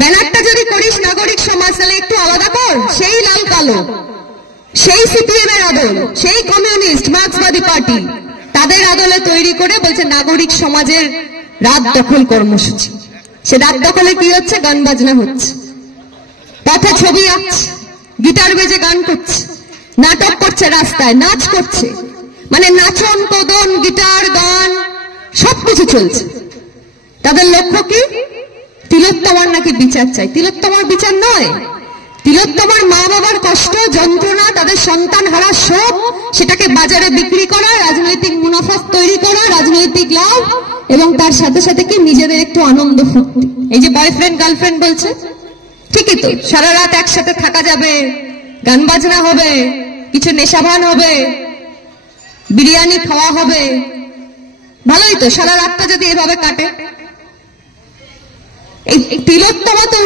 ব্যানারটা যদি করিস নাগরিক সমাজ, তাহলে একটু আলাদা কর। সেই লাল কালো, সেই সিপিএম এর আদল, সেই কমিউনিস্ট মার্ক্সবাদী পার্টি, তাদের আদলে তৈরি করে বলছে নাগরিক সমাজের রাত দখল কর্মসূচি। সে রাত দখলে কি হচ্ছে? গান বাজনা হচ্ছে, পথে ছবি আঁকছে, গিটার বেজে গান করছে, নাটক করছে, রাস্তায় নাচ করছে, মানে নাচন কদন গিটার গান সবকিছু চলছে। তাদের লক্ষ্য কি? তিলোত্তমার নাকি বিচার চাই। তিলোত্তমার বিচার নয়, তিলোত্তমার মা বাবার কষ্ট যন্ত্রণা, তাদের সন্তান হারা শোক, সেটাকে বাজারে বিক্রি করা, রাজনৈতিক মুনাফা তৈরি করা, রাজনৈতিক লাভ, এবং তার সাথে সাথে কি নিজেদের একটু আনন্দ ফুর্তি। এই যে বয়ফ্রেন্ড গার্লফ্রেন্ড বলছে, ঠিকই তো, সারা রাত একসাথে থাকা যাবে, গান বাজনা হবে, কিছু নেশাভান হবে, বিরিয়ানি খাওয়া হবে, ভালোই তো। সারা রাতটা যদি এভাবে কাটে, এই তিলোত্তমা তো